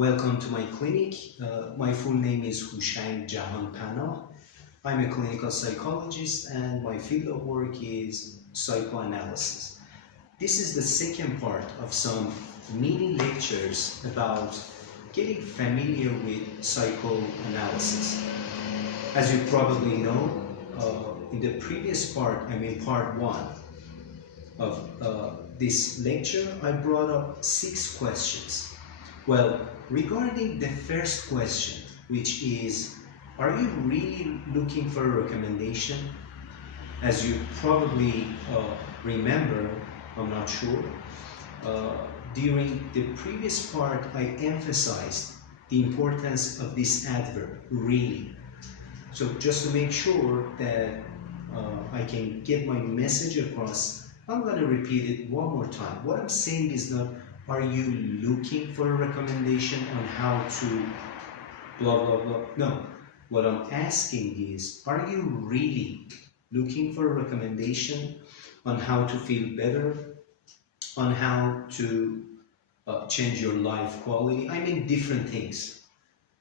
Welcome to my clinic. My full name is Hooshang.Jahanpanah. I'm a clinical psychologist and my field of work is psychoanalysis. This is the second part of some mini lectures about getting familiar with psychoanalysis. As you probably know, in the previous part, part one of this lecture, I brought up 6 questions. Well, regarding the first question, which is, are you really looking for a recommendation? As you probably remember, I'm not sure, during the previous part, I emphasized the importance of this adverb, really. So just to make sure that I can get my message across, I'm going to repeat it one more time. What I'm saying is not, are you looking for a recommendation on how to blah, blah, blah? No. What I'm asking is, are you really looking for a recommendation on how to feel better, on how to change your life quality? Different things.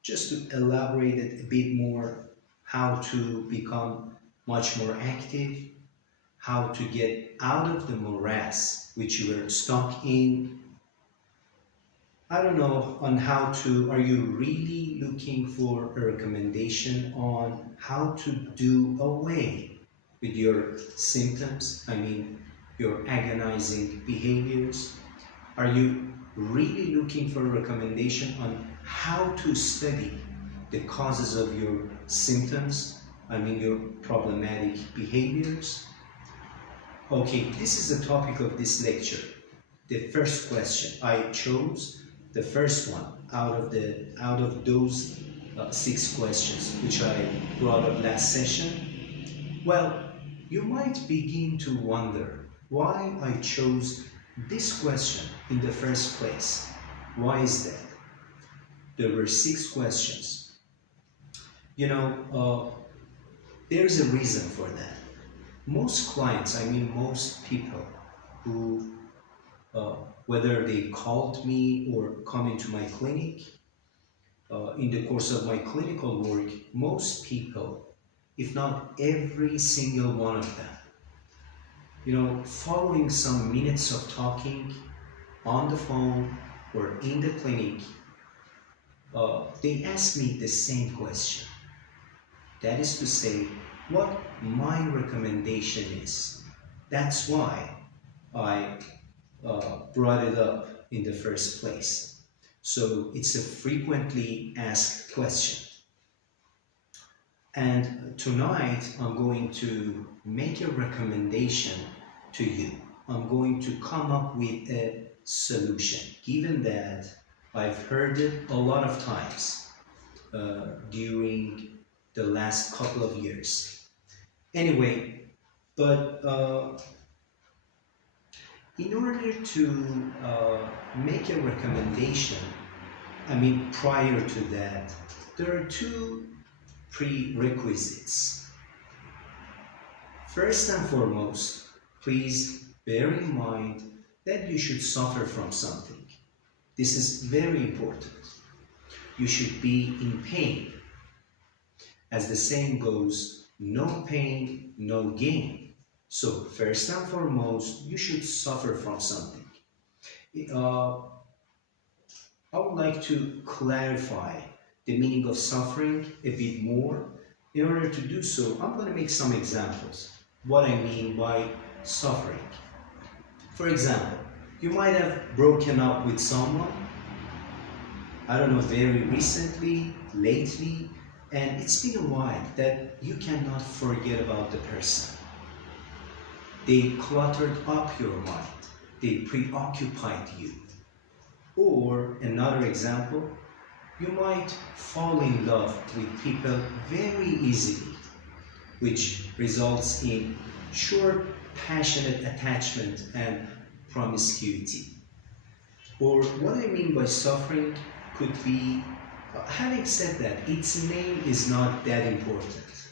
Just to elaborate it a bit more, how to become much more active, how to get out of the morass which you were stuck in. I don't know, on how to, are you really looking for a recommendation on how to do away with your symptoms, your agonizing behaviors? Are you really looking for a recommendation on how to study the causes of your symptoms, your problematic behaviors? Okay, this is the topic of this lecture. The first question, I chose the first one out of those 6 questions which I brought up last session. Well, you might begin to wonder why I chose this question in the first place. Why is that? There were 6 questions. There's a reason for that. Most clients, most people who whether they called me or come into my clinic, in the course of my clinical work, most people, if not every single one of them, following some minutes of talking on the phone or in the clinic, they ask me the same question. That is to say, what my recommendation is. That's why I brought it up in the first place. So it's a frequently asked question. And tonight I'm going to make a recommendation to you. I'm going to come up with a solution, given that I've heard it a lot of times during the last couple of years. Anyway, but in order to make a recommendation, prior to that, there are 2 prerequisites. First and foremost, please bear in mind that you should suffer from something. This is very important. You should be in pain. As the saying goes, no pain, no gain. So first and foremost, you should suffer from something. I would like to clarify the meaning of suffering a bit more. In order to do so, I'm going to make some examples. What I mean by suffering. For example, you might have broken up with someone, very recently, lately, and it's been a while that you cannot forget about the person. They cluttered up your mind. They preoccupied you. Or another example, you might fall in love with people very easily, which results in short, passionate attachment and promiscuity. Or what I mean by suffering could be, having said that, its name is not that important.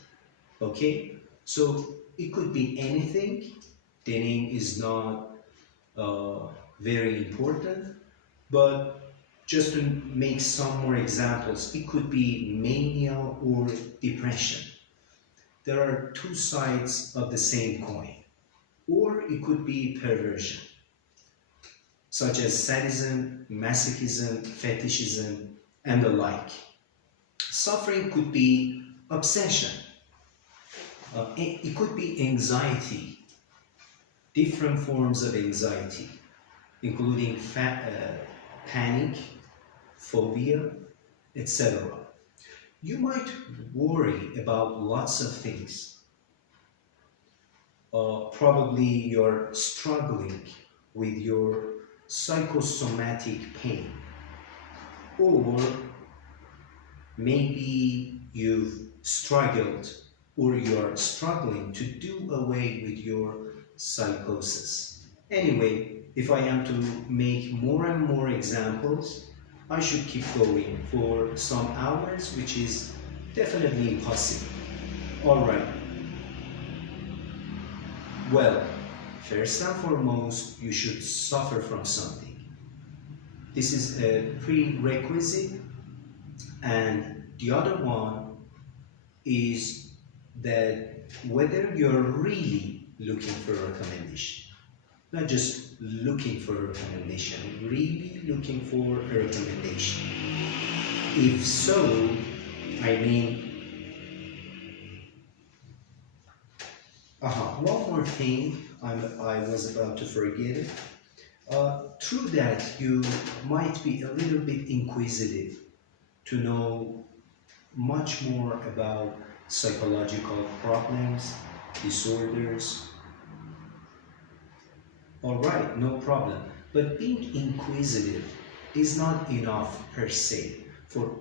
Okay? So it could be anything. The name is not very important, but Just to make some more examples, it could be mania or depression. There are two sides of the same coin. Or it could be perversion, such as sadism, masochism, fetishism, and the like. Suffering could be obsession. It could be anxiety, different forms of anxiety, including panic, phobia, etc. You might worry about lots of things. Probably you're struggling with your psychosomatic pain, or maybe you've struggled or you're struggling to do away with your psychosis. Anyway, if I am to make more and more examples, I should keep going for some hours, which is definitely impossible. Alright. Well, first and foremost, you should suffer from something. This is a prerequisite, and the other one is that whether you're really looking for a recommendation, not just looking for a recommendation, really looking for a recommendation. If so, I mean, one more thing I was about to forget it. Through that, you might be a little bit inquisitive to know much more about psychological problems, disorders. Alright, no problem. But being inquisitive is not enough per se for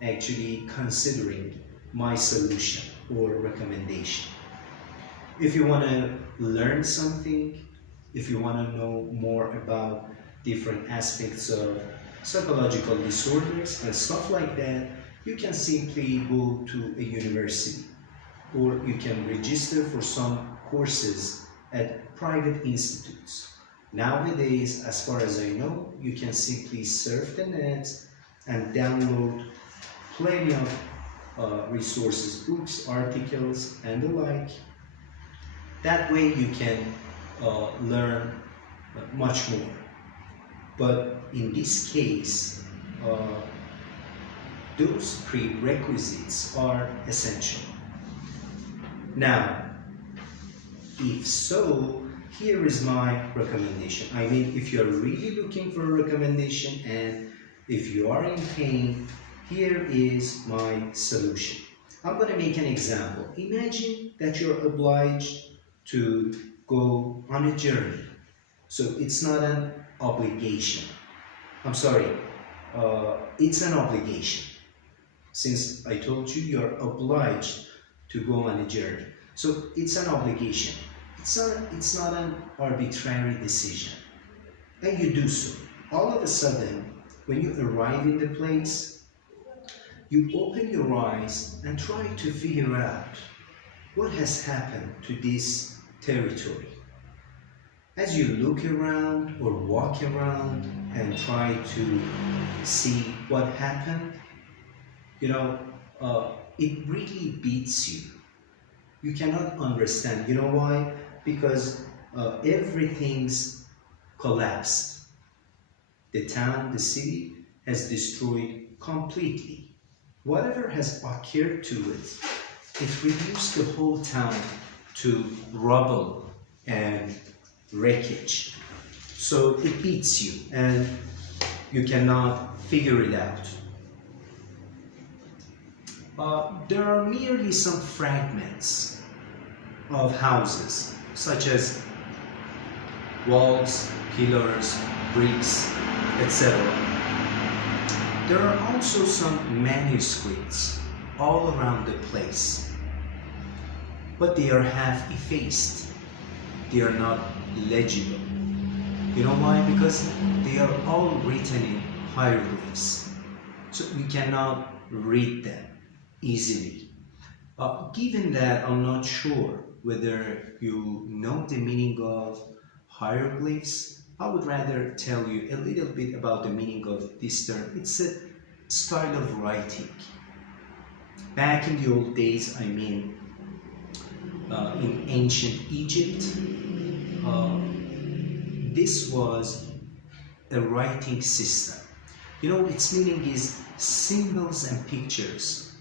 actually considering my solution or recommendation. If you want to learn something, if you want to know more about different aspects of psychological disorders and stuff like that, you can simply go to a university, or you can register for some courses at private institutes. Nowadays, as far as I know, you can simply surf the net and download plenty of resources, books, articles, and the like. That way you can learn much more. But in this case, those prerequisites are essential. Now, if so, here is my recommendation. I mean, if you're really looking for a recommendation and if you are in pain, here is my solution. I'm going to make an example. Imagine that you're obliged to go on a journey. So it's not an obligation. I'm sorry, it's an obligation. Since I told you you're obliged to go on a journey. So it's an obligation. It's not an arbitrary decision. And you do so. All of a sudden, when you arrive in the place, you open your eyes and try to figure out what has happened to this territory. As you look around or walk around and try to see what happened, it really beats you. You cannot understand. You know why? Because everything's collapsed. The town, the city has destroyed completely. Whatever has occurred to it, it reduced the whole town to rubble and wreckage. So it beats you and you cannot figure it out. There are merely some fragments of houses, such as walls, pillars, bricks, etc. There are also some manuscripts all around the place, but they are half effaced. They are not legible. You know why? Because they are all written in hieroglyphs, so you cannot read them easily. Given that, I'm not sure whether you know the meaning of hieroglyphs. I would rather tell you a little bit about the meaning of this term. It's a style of writing. Back in the old days, I mean, in ancient Egypt, this was a writing system. You know, its meaning is symbols and pictures.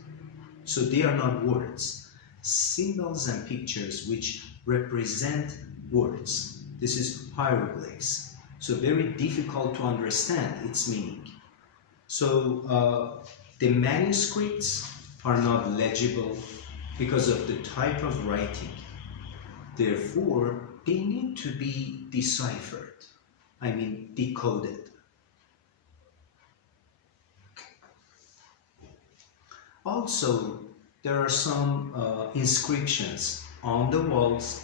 So they are not words. Symbols and pictures which represent words. This is hieroglyphs. So very difficult to understand its meaning. So the manuscripts are not legible because of the type of writing. Therefore, they need to be deciphered. I mean, decoded. Also, there are some inscriptions on the walls,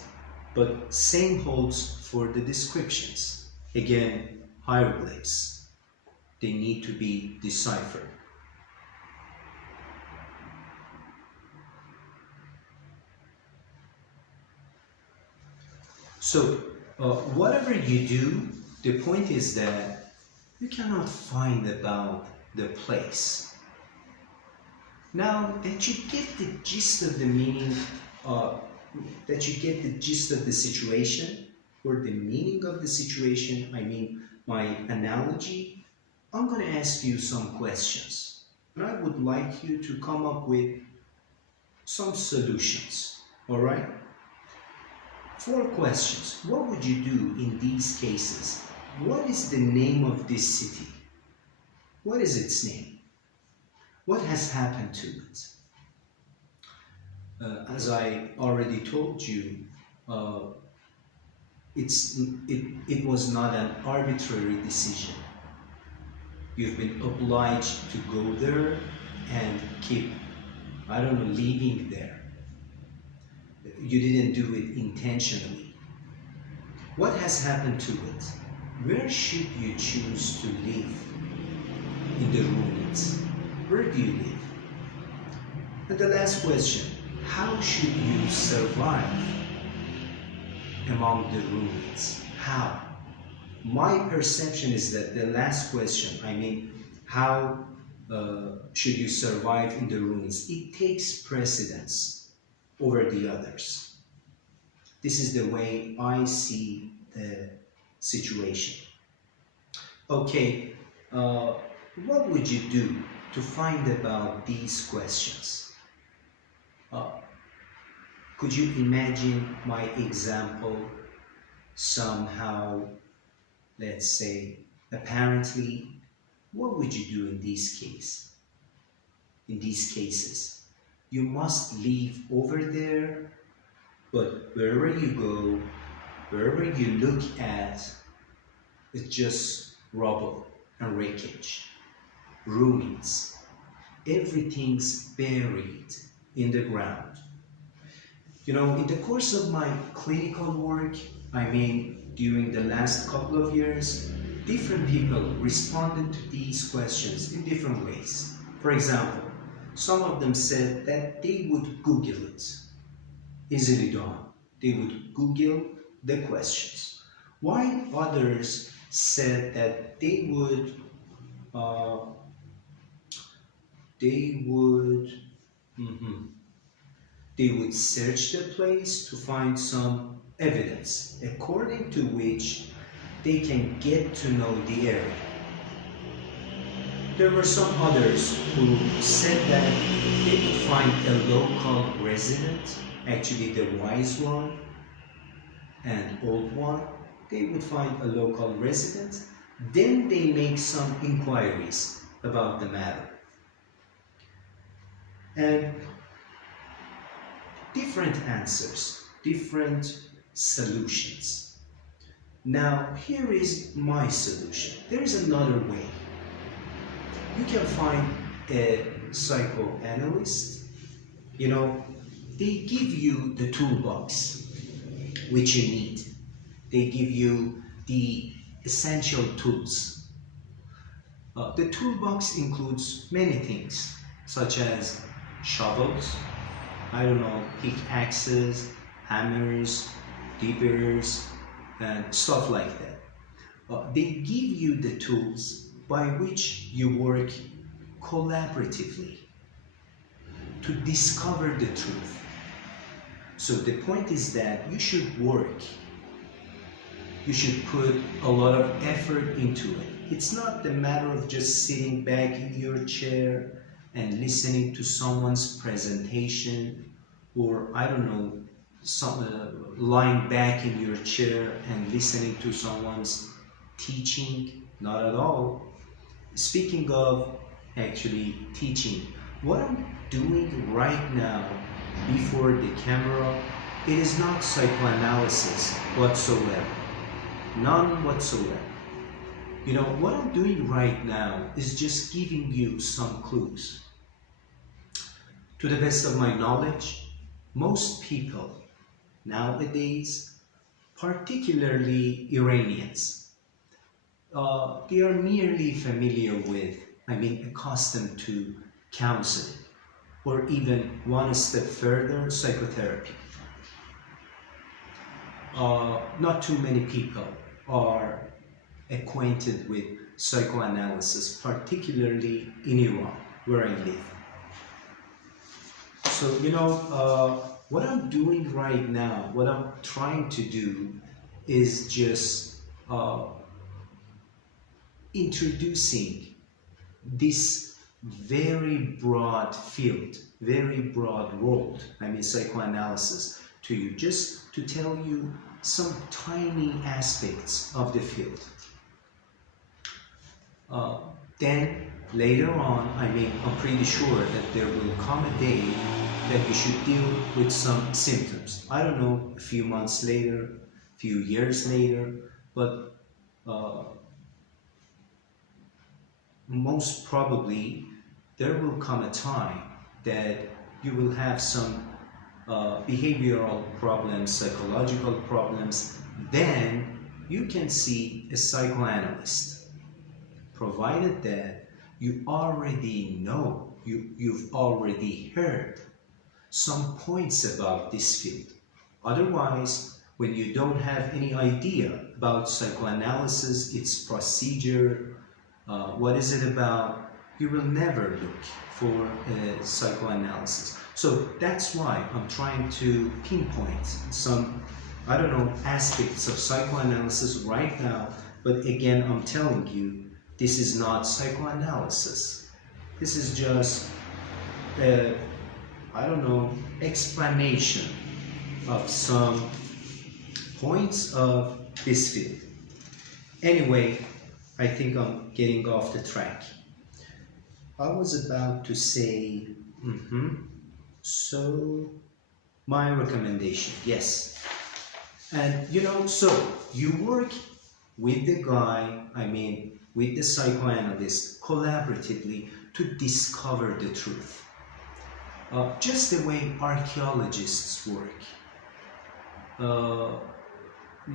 but same holds for the descriptions. Again, hieroglyphs. They need to be deciphered. So, whatever you do, the point is that you cannot find about the place. Now that you get the gist of the meaning, that you get the gist of the situation, or the meaning of the situation, I mean my analogy, I'm going to ask you some questions. And I would like you to come up with some solutions, all right? 4 questions. What would you do in these cases? What is the name of this city? What is its name? What has happened to it? As I already told you, it was not an arbitrary decision. You've been obliged to go there and keep, I don't know, living there. You didn't do it intentionally. What has happened to it? Where should you choose to live in the ruins? Where do you live? And the last question, how should you survive among the ruins? How? My perception is that the last question, I mean, how should you survive in the ruins? It takes precedence over the others. This is the way I see the situation. Okay, what would you do to find about these questions? Could you imagine my example somehow, let's say, apparently, what would you do in this case? In these cases? You must live over there, but wherever you go, wherever you look at, it's just rubble and wreckage, ruins. Everything's buried in the ground. You know, in the course of my clinical work, I mean, during the last couple of years, different people responded to these questions in different ways. For example, some of them said that they would Google it. Easily done. They would Google the questions. While others said that they would search the place to find some evidence according to which they can get to know the area. There were some others who said that they would find a local resident, actually the wise one and old one. They would find a local resident, then they make some inquiries about the matter. And different answers, different solutions. Now, here is my solution. There is another way. You can find a psychoanalyst. You know, they give you the toolbox which you need. They give you the essential tools. The toolbox includes many things, such as shovels, I don't know, pickaxes, hammers, diggers, and stuff like that. they give you the tools by which you work collaboratively to discover the truth. So the point is that you should work. You should put a lot of effort into it. It's not the matter of just sitting back in your chair and listening to someone's presentation, or I don't know, lying back in your chair and listening to someone's teaching. Not at all. Speaking of actually teaching, what I'm doing right now before the camera, it is not psychoanalysis whatsoever. None whatsoever. You know, what I'm doing right now is just giving you some clues. To the best of my knowledge, most people nowadays, particularly Iranians, they are merely familiar with, accustomed to counseling, or even one step further, psychotherapy. Not too many people are acquainted with psychoanalysis, particularly in Iran, where I live. So, you know, what I'm doing right now, what I'm trying to do is just introducing this very broad field, very broad world, psychoanalysis, to you, just to tell you some tiny aspects of the field. Then later on, I'm pretty sure that there will come a day that you should deal with some symptoms. I don't know, a few months later, a few years later, but most probably there will come a time that you will have some behavioral problems, psychological problems. Then you can see a psychoanalyst, provided that you already know, you've already heard some points about this field. Otherwise, when you don't have any idea about psychoanalysis, its procedure, what is it about, you will never look for psychoanalysis. So that's why I'm trying to pinpoint some, aspects of psychoanalysis right now. But again, I'm telling you, this is not psychoanalysis. This is just explanation of some points of this field. Anyway, I think I'm getting off the track. I was about to say, so my recommendation, yes. And so you work with the guy, with the psychoanalyst, collaboratively to discover the truth. Just the way archaeologists work.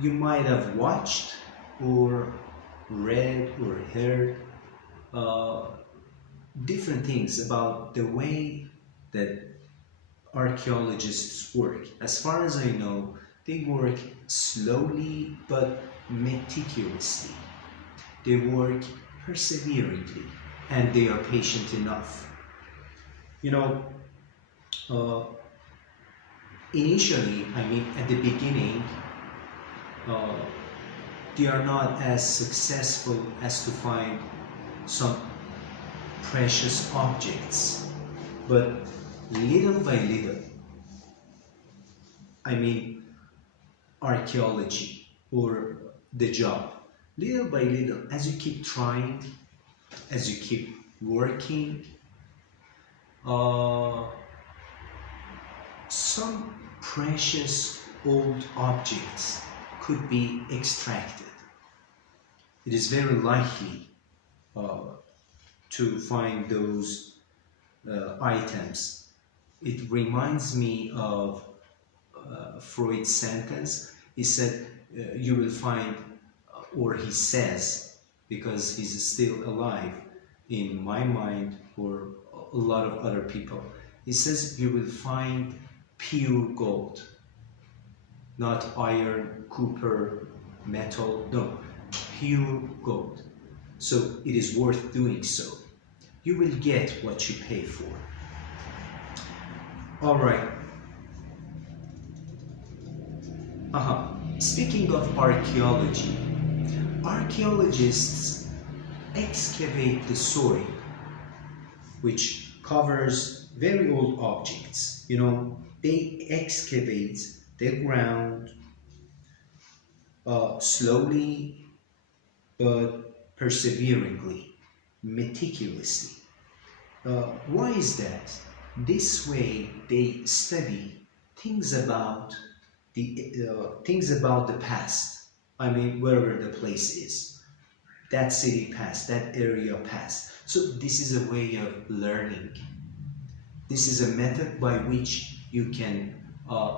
You might have watched or read or heard different things about the way that archaeologists work. As far as I know, they work slowly but meticulously. They work perseveringly, and they are patient enough. Initially, at the beginning, they are not as successful as to find some precious objects, but little by little, archaeology or the job, little by little, as you keep trying, as you keep working, some precious old objects could be extracted. It is very likely to find those items. It reminds me of Freud's sentence. He said, you will find, or he says, because he's still alive in my mind or a lot of other people, he says you will find pure gold, not iron, copper, metal, no, pure gold. So it is worth doing so. You will get what you pay for. All right. Speaking of archaeology, archaeologists excavate the soil, which covers very old objects. You know, they excavate the ground slowly but perseveringly, meticulously. Why is that? This way they study things about the past. I mean, wherever the place is, that city past, that area past. So this is a way of learning. This is a method by which you can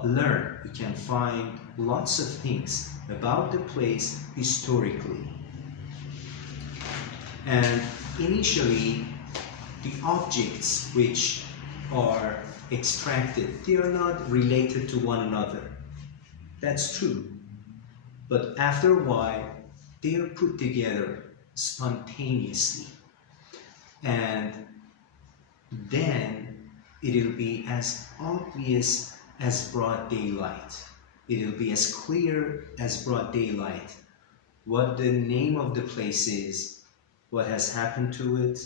learn. You can find lots of things about the place historically. And initially, the objects which are extracted, they are not related to one another. That's true. But after a while, they are put together spontaneously. And then it'll be as obvious as broad daylight. It'll be as clear as broad daylight what the name of the place is, what has happened to it,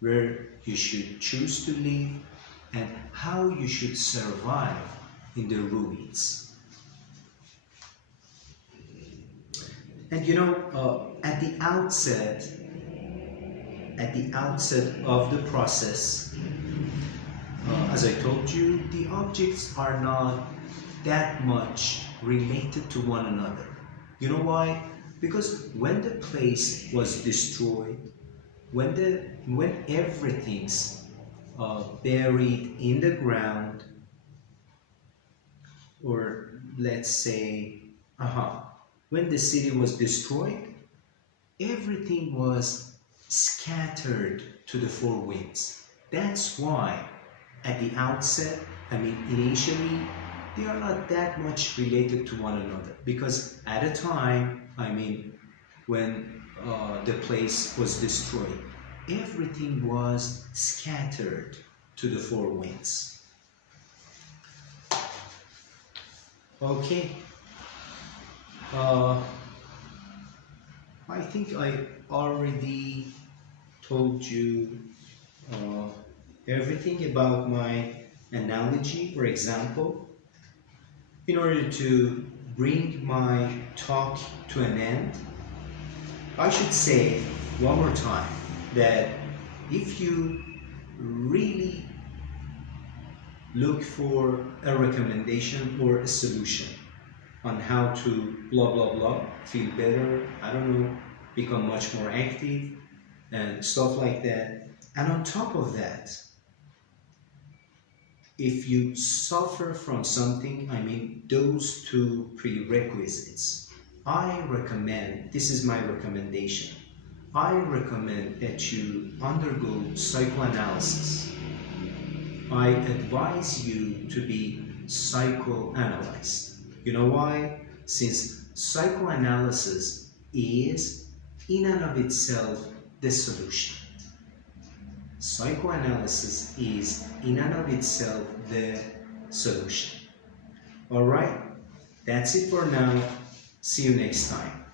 where you should choose to live, and how you should survive in the ruins. And you know, at the outset of the process, as I told you, the objects are not that much related to one another. You know why? Because when the place was destroyed, when everything's buried in the ground, or let's say, when the city was destroyed, everything was scattered to the four winds. That's why at the outset, I mean initially, they are not that much related to one another, because at a time, I mean when the place was destroyed, everything was scattered to the four winds. Okay. I think I already told you everything about my analogy or example. In order to bring my talk to an end, I should say one more time that if you really look for a recommendation or a solution on how to blah blah blah, feel better, I don't know, become much more active and stuff like that, and on top of that, if you suffer from something, I mean those two prerequisites, I recommend, this is my recommendation, I recommend that you undergo psychoanalysis. I advise you to be psychoanalyzed. You know why? Since psychoanalysis is in and of itself the solution. Psychoanalysis is in and of itself the solution. Alright, that's it for now. See you next time.